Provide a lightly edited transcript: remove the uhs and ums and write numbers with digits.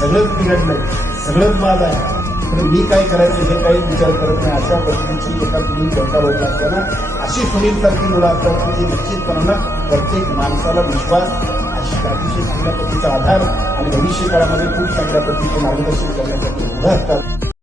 सगळंच बिघडलंय, सगळंच बाद आहे. पण मी काय करायचं हे काही विचार करत नाही. अशा पद्धतीची एका पिढी जनता लोक असताना अशी सुनीलसारखी मुलं असतात की निश्चितपणानं प्रत्येक माणसाला विश्वास अशी अतिशय चांगल्या पद्धतीचा आधार आणि भविष्य काळामध्ये खूप चांगल्या पद्धतीचे मार्गदर्शन करण्यासाठी उभं असतात.